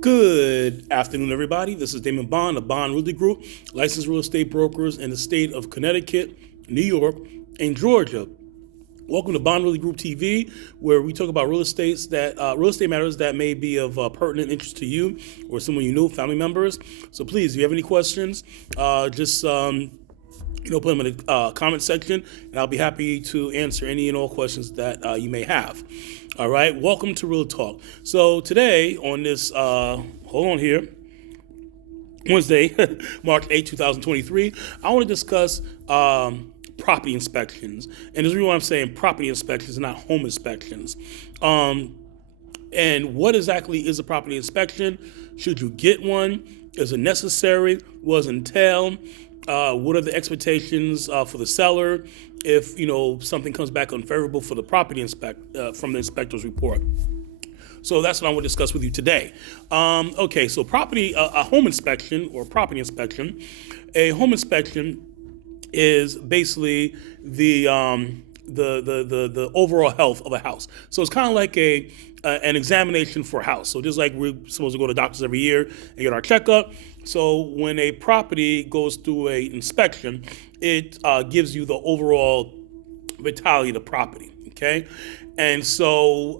Good afternoon, everybody. This is Damon Bond of Bond Realty Group, licensed real estate brokers in the state of Connecticut, New York, and Georgia. Welcome to Bond Realty Group TV, where we talk about real estate matters that may be of pertinent interest to you or someone you know, family members. So please, if you have any questions, just put them in the comment section, and I'll be happy to answer any and all questions that you may have. All right, welcome to Real Talk. So today on this, Wednesday, March 8, 2023, I want to discuss property inspections. And the reason why I'm saying property inspections, not home inspections. And what exactly is a property inspection? Should you get one? Is it necessary? What does it entail? What are the expectations for the seller if something comes back unfavorable for the property from the inspector's report? So that's what I want to discuss with you today. Okay, so a home inspection or property inspection. A home inspection is basically the overall health of a house. So it's kind of like an examination for a house. So just like we're supposed to go to doctors every year and get our checkup. So when a property goes through a inspection, it gives you the overall vitality of the property. Okay, and so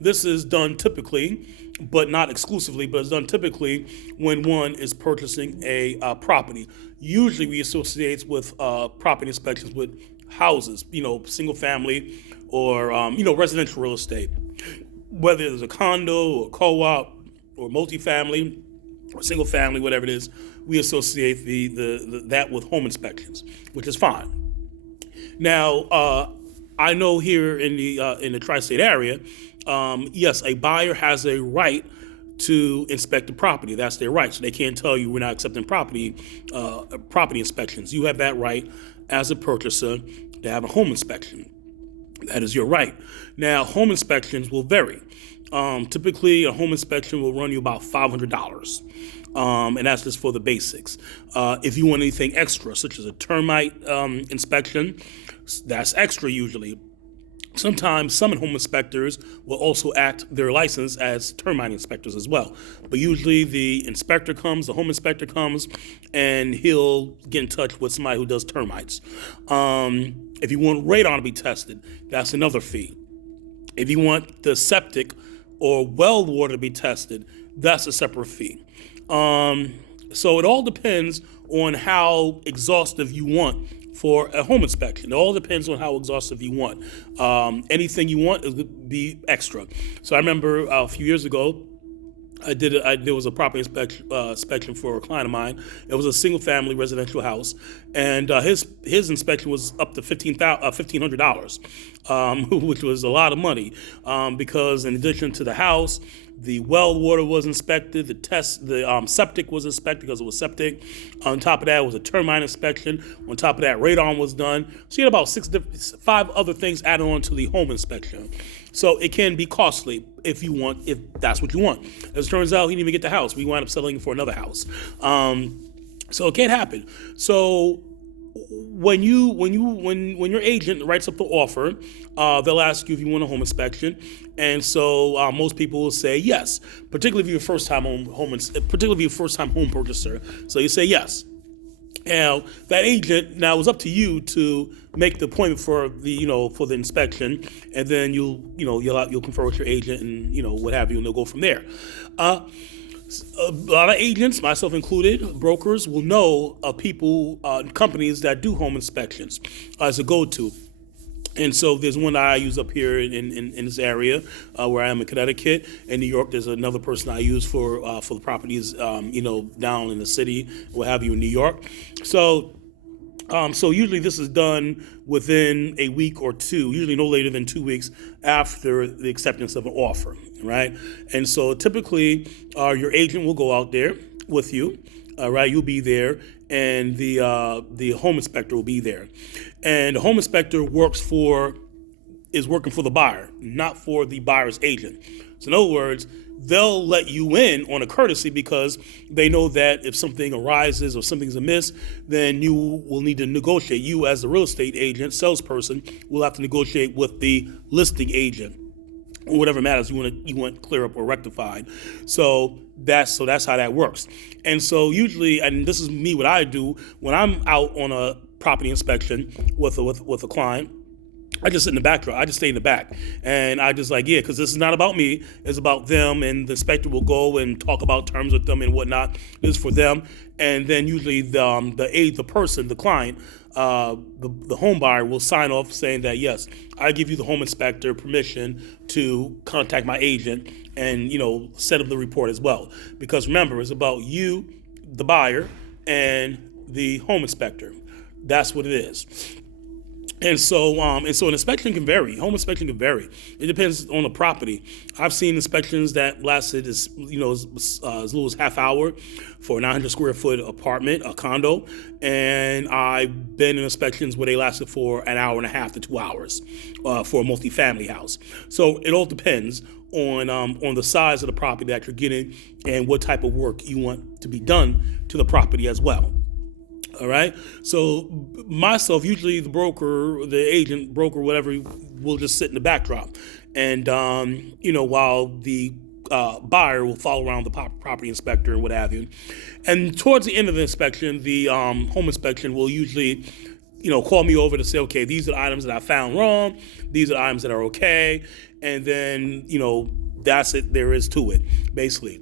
this is done typically, but not exclusively, but it's done typically when one is purchasing a property. Usually we associate with property inspections with houses, single family or, residential real estate. Whether it's a condo or co-op or multifamily or single family, whatever it is, we associate that with home inspections, which is fine. Now, I know here in the tri-state area, yes, a buyer has a right to inspect the property. That's their right. So they can't tell you we're not accepting property inspections. You have that right as a purchaser to have a home inspection. That is your right. Now, home inspections will vary. Typically, a home inspection will run you about $500. And that's just for the basics. If you want anything extra, such as a termite inspection, that's extra usually. Sometimes some home inspectors will also act their license as termite inspectors as well. But usually the home inspector comes, and he'll get in touch with somebody who does termites. If you want radon to be tested, that's another fee. If you want the septic or well water to be tested, that's a separate fee. So it all depends on how exhaustive you want for a home inspection. It all depends on how exhaustive you want. Anything you want is going to be extra. So I remember a few years ago, there was a property inspection for a client of mine. It was a single-family residential house, and his inspection was up to $1,500, which was a lot of money, because in addition to the house, the well water was inspected, the septic was inspected because it was septic. On top of that was a termite inspection. On top of that, radon was done. So you had about 5 other things added on to the home inspection. So it can be costly if that's what you want. As it turns out, he didn't even get the house. We wound up settling for another house. So it can't happen. So when your agent writes up the offer, they'll ask you if you want a home inspection, and so most people will say yes, particularly if you're a first-time home purchaser. So you say yes. Now that agent, it's up to you to make the appointment for the inspection, and then you'll confer with your agent and what have you, and they'll go from there. A lot of agents, myself included, brokers, will know companies that do home inspections as a go-to. And so there's one that I use up here in this area where I am in Connecticut. In New York, there's another person I use for the properties, down in the city, what have you, in New York. So usually this is done within a week or two, usually no later than 2 weeks after the acceptance of an offer, right? And so typically your agent will go out there with you, right? You'll be there, and the home inspector will be there. And the home inspector is working for the buyer, not for the buyer's agent. So in other words, they'll let you in on a courtesy because they know that if something arises or something's amiss, then you will need to negotiate. You as the real estate agent, salesperson, will have to negotiate with the listing agent. or whatever matters you want clear up or rectified. So that's how that works. And so usually, and this is me, what I do when I'm out on a property inspection with a client. I just sit in the back drawer. I just stay in the back, and I just like, yeah, because this is not about me. It's about them, and the inspector will go and talk about terms with them and whatnot. This is for them, and then usually the person, the client, the home buyer will sign off saying that yes, I give you the home inspector permission to contact my agent and set up the report as well. Because remember, it's about you, the buyer, and the home inspector. That's what it is. And so an inspection can vary. Home inspection can vary. It depends on the property. I've seen inspections that lasted as little as half hour for a 900 square foot apartment, a condo, and I've been in inspections where they lasted for an hour and a half to 2 hours for a multifamily house. So it all depends on the size of the property that you're getting and what type of work you want to be done to the property as well. All right. So myself, usually the broker, the agent, broker, whatever, will just sit in the backdrop, and while the buyer will follow around the property inspector and what have you. And towards the end of the inspection, the home inspection will usually, call me over to say, okay, these are the items that I found wrong. These are the items that are okay, and then that's it. There is to it, basically.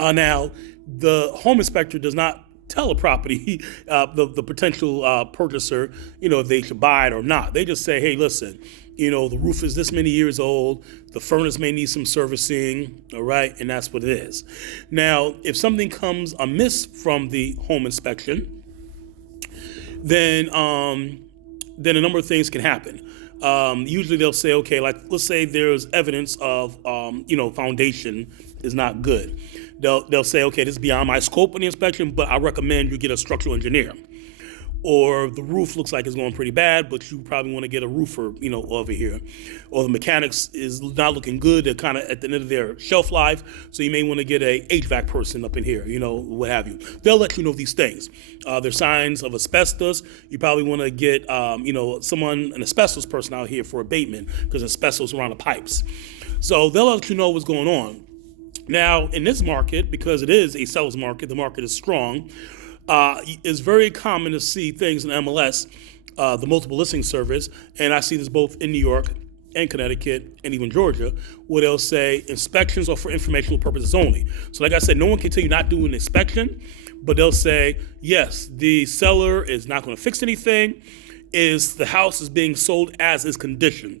Now, the home inspector does not tell a property, the potential purchaser, if they should buy it or not. They just say, hey, listen, the roof is this many years old, the furnace may need some servicing, all right, and that's what it is. Now, if something comes amiss from the home inspection, then a number of things can happen. Usually they'll say, okay, like let's say there's evidence of, foundation is not good. They'll say, okay, this is beyond my scope of the inspection, but I recommend you get a structural engineer. Or the roof looks like it's going pretty bad, but you probably want to get a roofer, over here. Or the mechanics is not looking good. They're kind of at the end of their shelf life, so you may want to get a HVAC person up in here, what have you. They'll let you know these things. There's signs of asbestos. You probably want to get, an asbestos person out here for abatement because asbestos around the pipes. So they'll let you know what's going on. Now, in this market, because it is a seller's market, the market is strong, it's very common to see things in MLS, the multiple listing service, and I see this both in New York and Connecticut and even Georgia, where they'll say inspections are for informational purposes only. So like I said, no one can tell you not do an inspection, but they'll say, yes, the seller is not going to fix anything, the house is being sold as is condition.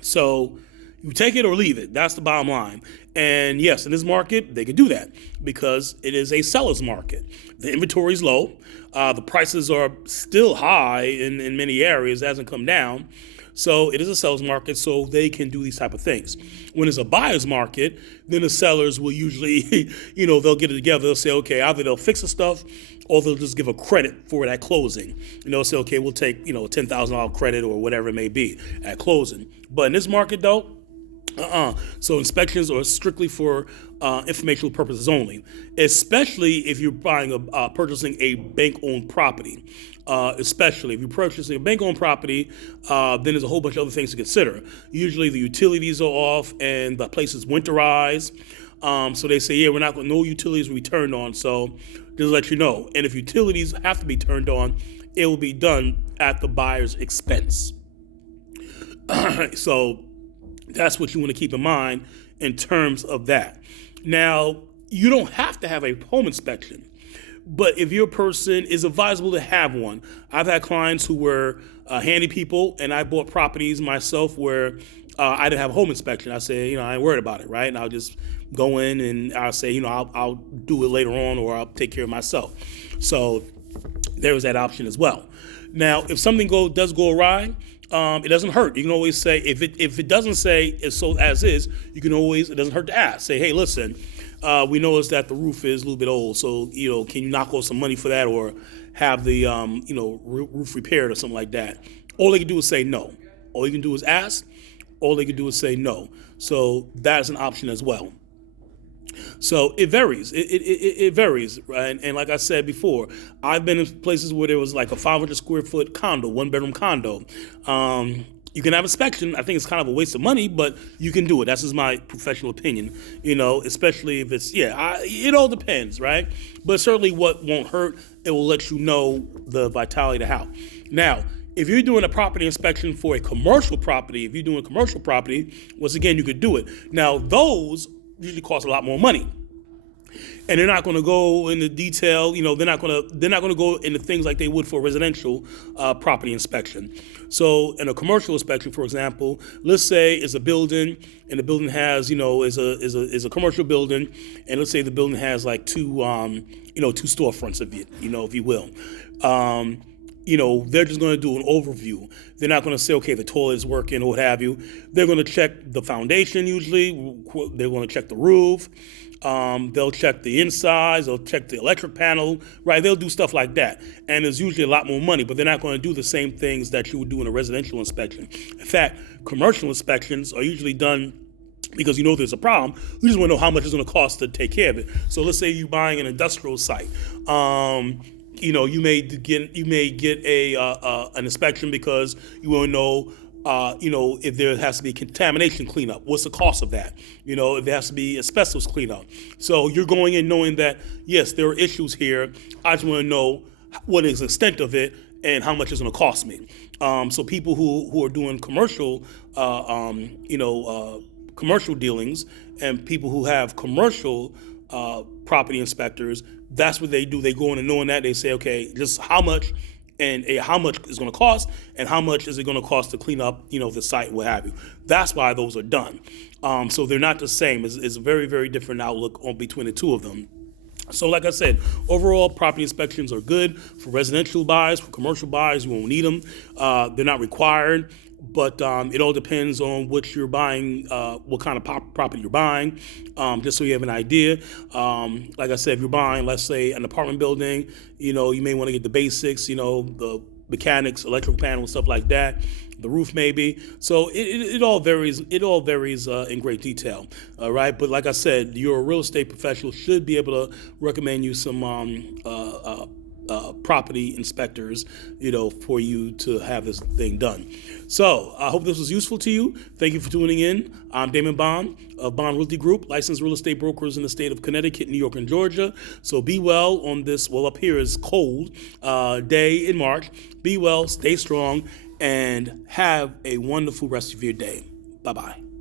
So you take it or leave it. That's the bottom line. And yes, in this market, they can do that because it is a seller's market. The inventory is low. The prices are still high in many areas. It hasn't come down. So it is a seller's market, so they can do these type of things. When it's a buyer's market, then the sellers will usually, they'll get it together. They'll say, okay, either they'll fix the stuff or they'll just give a credit for it at closing. They'll say, okay, we'll take, a $10,000 credit or whatever it may be at closing. But in this market, though, so inspections are strictly for informational purposes only, especially if you're purchasing a bank-owned property. Especially if you're purchasing a bank-owned property, then there's a whole bunch of other things to consider. Usually the utilities are off and the place is winterized. So they say, yeah, no utilities will be turned on. So just to let you know. And if utilities have to be turned on, it will be done at the buyer's expense. So that's what you want to keep in mind in terms of that. Now, you don't have to have a home inspection, but if your person is advisable to have one. I've had clients who were handy people, and I bought properties myself where I didn't have a home inspection. I said, I ain't worried about it, right? And I'll just go in and I'll say, I'll do it later on, or I'll take care of myself. So there was that option as well. Now, if something does go awry, it doesn't hurt. You can always say, if it doesn't say it's sold as is, it doesn't hurt to ask. Say, hey, listen, we noticed that the roof is a little bit old, so, can you knock off some money for that, or have the, roof repaired or something like that? All they can do is say no. All you can do is ask. All they can do is say no. So that's an option as well. So it varies. It varies, right? And like I said before, I've been in places where there was like a 500 square foot condo, 1-bedroom condo, You can have inspection. I think it's kind of a waste of money, but you can do it. That's just my professional opinion, especially if it's, it all depends, right? But certainly what won't hurt, it will let you know the vitality of the house. Now, if you're doing a property inspection for a commercial property, once again, you could do it. Now, those usually cost a lot more money. And they're not going to go into detail. They're not going to go into things like they would for a residential property inspection. So, in a commercial inspection, for example, let's say it's a building, and the building has, is a commercial building, and let's say the building has like two storefronts of it, if you will. They're just going to do an overview. They're not going to say, okay, the toilet is working or what have you. They're going to check the foundation usually. They're going to check the roof. They'll check the insides. They'll check the electric panel, right? They'll do stuff like that. And there's usually a lot more money, but they're not going to do the same things that you would do in a residential inspection. In fact, commercial inspections are usually done because there's a problem. You just want to know how much it's going to cost to take care of it. So let's say you're buying an industrial site. You may get an inspection because you want to know, if there has to be contamination cleanup. What's the cost of that? If there has to be asbestos cleanup. So you're going in knowing that, yes, there are issues here. I just want to know what is the extent of it and how much it's going to cost me. So people who are doing commercial, commercial dealings, and people who have commercial property inspectors, that's what they do. They go in and knowing that, they say, okay, just how much, and how much is going to cost, and how much is it going to cost to clean up, the site, what have you. That's why those are done. So they're not the same. It's a very, very different outlook between the two of them. So like I said, overall, property inspections are good for residential buyers. For commercial buyers, you won't need them. They're not required. But it all depends on what you're buying, what kind of property you're buying, just so you have an idea. Like I said, if you're buying, let's say, an apartment building, you may want to get the basics, the mechanics, electrical panel, stuff like that, the roof maybe. So it all varies. It all varies in great detail, right? But like I said, your real estate professional should be able to recommend you some property inspectors, for you to have this thing done. So I hope this was useful to you. Thank you for tuning in. I'm Damon Bond of Bond Realty Group, licensed real estate brokers in the state of Connecticut, New York, and Georgia. So be well on this, up here is cold day in March. Be well, stay strong, and have a wonderful rest of your day. Bye-bye.